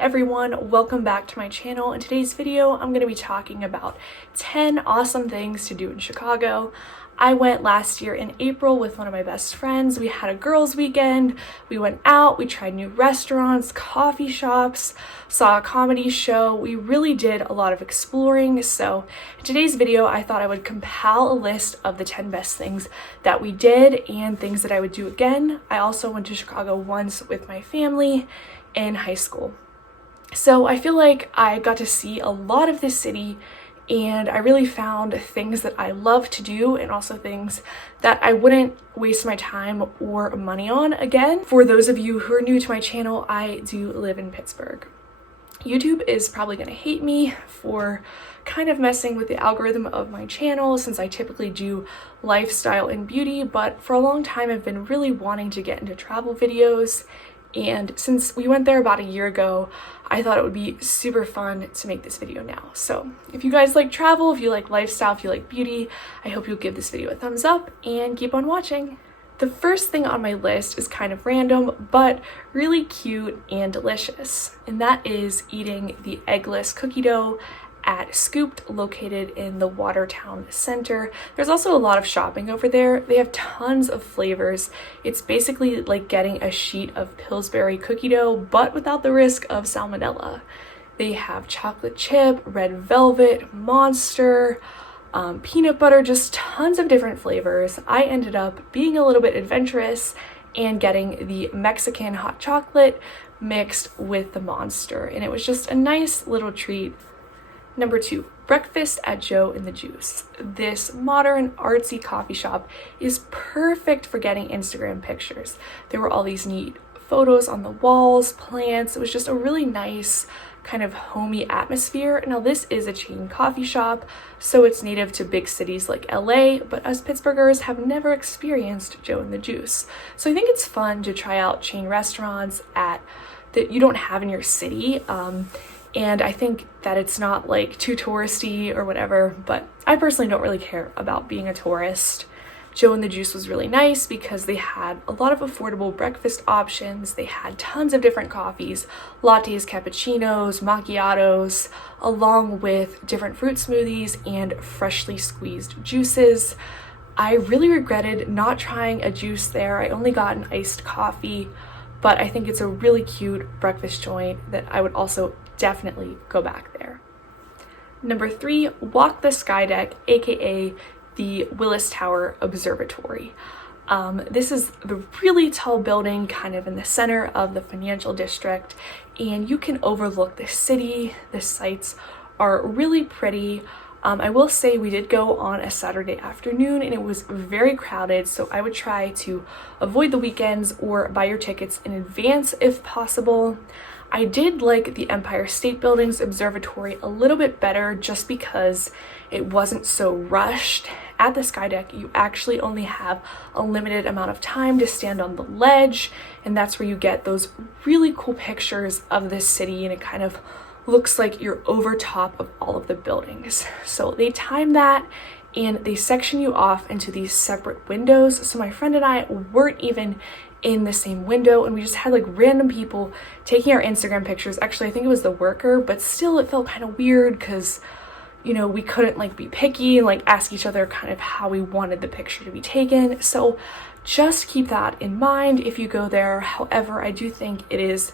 everyone, welcome back to my channel. In today's video, I'm going to be talking about 10 awesome things to do in Chicago. I went last year in April with one of my best friends. We had a girls' weekend. We went out, we tried new restaurants, coffee shops, saw a comedy show. We really did a lot of exploring. So in today's video, I thought I would compile a list of the 10 best things that we did and things that I would do again. I also went to Chicago once with my family in high school. So I feel like I got to see a lot of this city, and I really found things that I love to do and also things that I wouldn't waste my time or money on again. For those of you who are new to my channel, I do live in Pittsburgh. YouTube is probably going to hate me for kind of messing with the algorithm of my channel since I typically do lifestyle and beauty, but for a long time I've been really wanting to get into travel videos. And since we went there about a year ago, I thought it would be super fun to make this video now. So if you guys like travel, if you like lifestyle, if you like beauty, I hope you'll give this video a thumbs up and keep on watching. The first thing on my list is kind of random, but really cute and delicious. And that is eating the eggless cookie dough at Scooped, located in the Watertown Center. There's also a lot of shopping over there. They have tons of flavors. It's basically like getting a sheet of Pillsbury cookie dough, but without the risk of salmonella. They have chocolate chip, red velvet, monster, peanut butter, just tons of different flavors. I ended up being a little bit adventurous and getting the Mexican hot chocolate mixed with the monster, and it was just a nice little treat. Number 2, breakfast at Joe and the Juice. This modern artsy coffee shop is perfect for getting Instagram pictures. There were all these neat photos on the walls, plants. It was just a really nice kind of homey atmosphere. Now this is a chain coffee shop, so it's native to big cities like LA, but us Pittsburghers have never experienced Joe and the Juice. So I think it's fun to try out chain restaurants that you don't have in your city. And I think that it's not like too touristy or whatever, but I personally don't really care about being a tourist. Joe and the Juice was really nice because they had a lot of affordable breakfast options. They had tons of different coffees, lattes, cappuccinos, macchiatos, along with different fruit smoothies and freshly squeezed juices. I really regretted not trying a juice there. I only got an iced coffee, but I think it's a really cute breakfast joint that I would also definitely go back there. Number 3, walk the Skydeck, aka the Willis Tower Observatory. This is the really tall building kind of in the center of the financial district, and you can overlook the city. The sights are really pretty. I will say we did go on a Saturday afternoon and it was very crowded, so I would try to avoid the weekends or buy your tickets in advance if possible. I did like the Empire State Building's observatory a little bit better just because it wasn't so rushed. At the Skydeck, you actually only have a limited amount of time to stand on the ledge, and that's where you get those really cool pictures of this city, and it kind of looks like you're over top of all of the buildings. So they time that and they section you off into these separate windows. So my friend and I weren't even in the same window, and we just had like random people taking our Instagram pictures. Actually, I think it was the worker, but still it felt kind of weird because, you know, we couldn't like be picky and like ask each other kind of how we wanted the picture to be taken. So just keep that in mind if you go there. However, I do think it is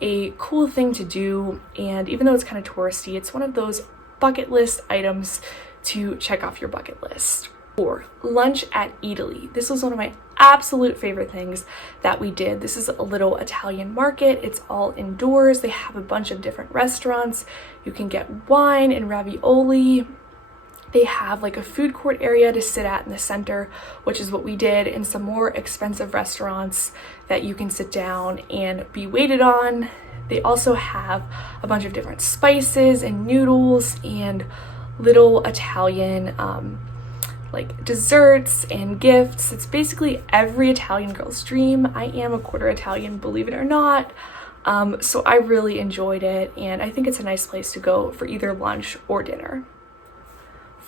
a cool thing to do, and even though it's kind of touristy, it's one of those bucket list items to check off your bucket list. 4, lunch at Italy. This was one of my absolute favorite things that we did. This is a little Italian market. It's all indoors. They have a bunch of different restaurants. You can get wine and ravioli. They have like a food court area to sit at in the center, which is what we did, and some more expensive restaurants that you can sit down and be waited on. They also have a bunch of different spices and noodles and little Italian like desserts and gifts. It's basically every Italian girl's dream. I am a quarter Italian, believe it or not. So I really enjoyed it, and I think it's a nice place to go for either lunch or dinner.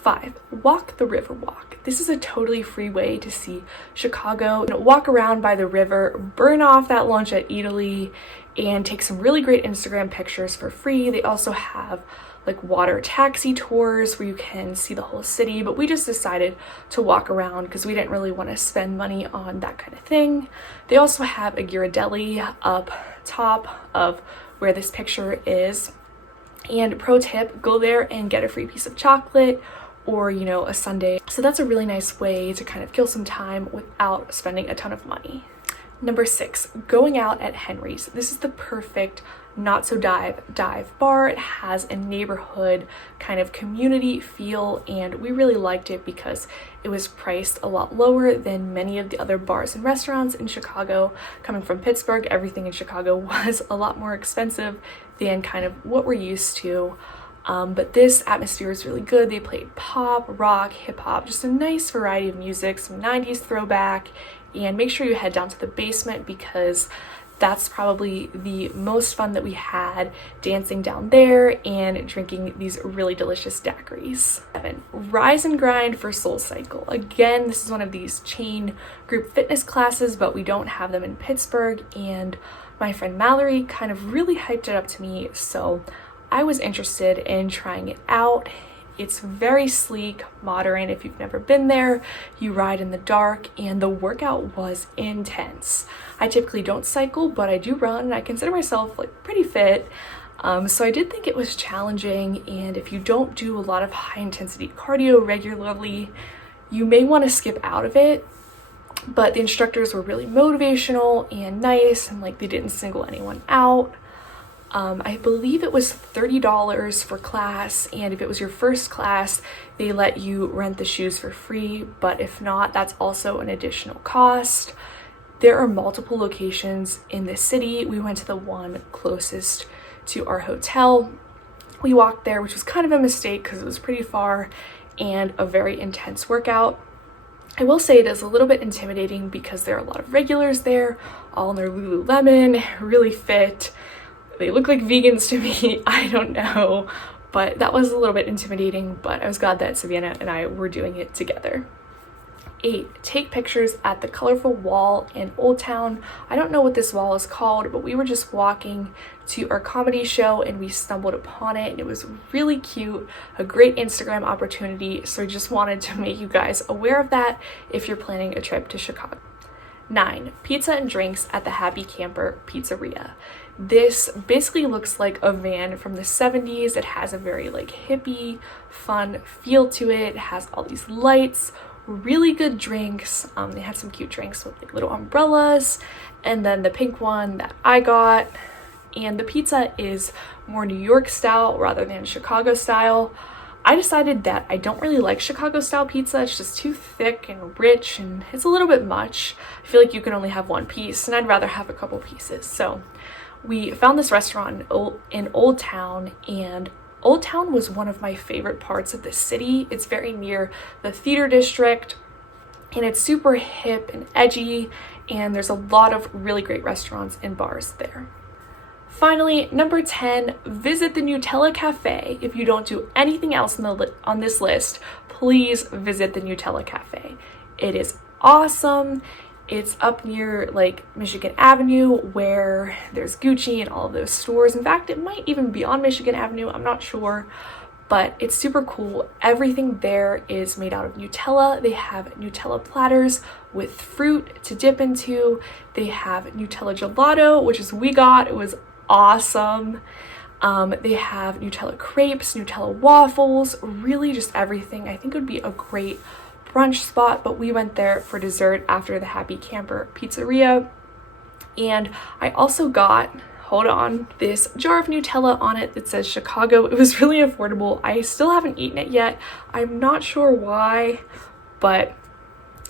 5, walk the river walk. This is a totally free way to see Chicago. Walk around by the river, burn off that lunch at Italy, and take some really great Instagram pictures for free. They also have like water taxi tours where you can see the whole city, but we just decided to walk around because we didn't really want to spend money on that kind of thing. They also have a Ghirardelli up top of where this picture is. And pro tip, go there and get a free piece of chocolate or, you know, a sundae. So that's a really nice way to kind of kill some time without spending a ton of money. Number 6, going out at Henry's. This is the perfect not so dive bar. It has a neighborhood kind of community feel, and we really liked it because it was priced a lot lower than many of the other bars and restaurants in Chicago. Coming from Pittsburgh, everything in Chicago was a lot more expensive than kind of what we're used to. But this atmosphere is really good. They played pop, rock, hip hop, just a nice variety of music, some 90s throwback, and make sure you head down to the basement because that's probably the most fun that we had, dancing down there and drinking these really delicious daiquiris. 7, rise and grind for Soulcycle. Again, this is one of these chain group fitness classes, but we don't have them in Pittsburgh, and my friend Mallory kind of really hyped it up to me, so I was interested in trying it out. It's very sleek, modern. If you've never been there, you ride in the dark, and the workout was intense. I typically don't cycle, but I do run, and I consider myself like pretty fit. So I did think it was challenging, and if you don't do a lot of high intensity cardio regularly, you may want to skip out of it. But the instructors were really motivational and nice, and like they didn't single anyone out. I believe it was $30 for class, and if it was your first class, they let you rent the shoes for free, but if not, that's also an additional cost. There are multiple locations in the city. We went to the one closest to our hotel. We walked there, which was kind of a mistake because it was pretty far and a very intense workout. I will say it is a little bit intimidating because there are a lot of regulars there, all in their Lululemon, really fit. They look like vegans to me, I don't know, but that was a little bit intimidating, but I was glad that Savannah and I were doing it together. 8, take pictures at the colorful wall in Old Town. I don't know what this wall is called, but we were just walking to our comedy show and we stumbled upon it, and it was really cute, a great Instagram opportunity, so I just wanted to make you guys aware of that if you're planning a trip to Chicago. 9, pizza and drinks at the Happy Camper Pizzeria. This basically looks like a van from the 70s. It has a very like hippie, fun feel to it. It has all these lights, really good drinks. They had some cute drinks with like little umbrellas, and then the pink one that I got. And the pizza is more New York style rather than Chicago style. I decided that I don't really like Chicago style pizza. It's just too thick and rich, and it's a little bit much. I feel like you can only have one piece, and I'd rather have a couple pieces. So we found this restaurant in Old Town, and Old Town was one of my favorite parts of the city. It's very near the theater district, and it's super hip and edgy, and there's a lot of really great restaurants and bars there. Finally, number 10, visit the Nutella Cafe. If you don't do anything else on this list, please visit the Nutella Cafe. It is awesome. It's up near like Michigan Avenue where there's Gucci and all of those stores. In fact, it might even be on Michigan Avenue, I'm not sure, but it's super cool. Everything there is made out of Nutella. They have Nutella platters with fruit to dip into. They have Nutella gelato, which is we got. It was awesome. They have Nutella crepes, Nutella waffles, really just everything. I think it would be a great brunch spot, but we went there for dessert after the Happy Camper Pizzeria. And I also got, hold on, this jar of Nutella on it that says Chicago. It was really affordable. I still haven't eaten it yet. I'm not sure why, but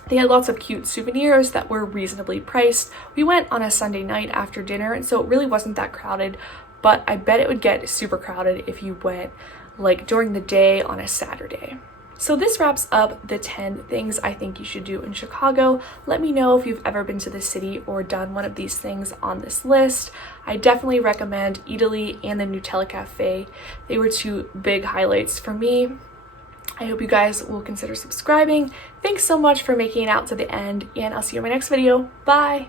they had lots of cute souvenirs that were reasonably priced. We went on a Sunday night after dinner, and so it really wasn't that crowded, but I bet it would get super crowded if you went like during the day on a Saturday. So this wraps up the 10 things I think you should do in Chicago. Let me know if you've ever been to the city or done one of these things on this list. I definitely recommend Italy and the Nutella Cafe. They were two big highlights for me. I hope you guys will consider subscribing. Thanks so much for making it out to the end, and I'll see you in my next video. Bye!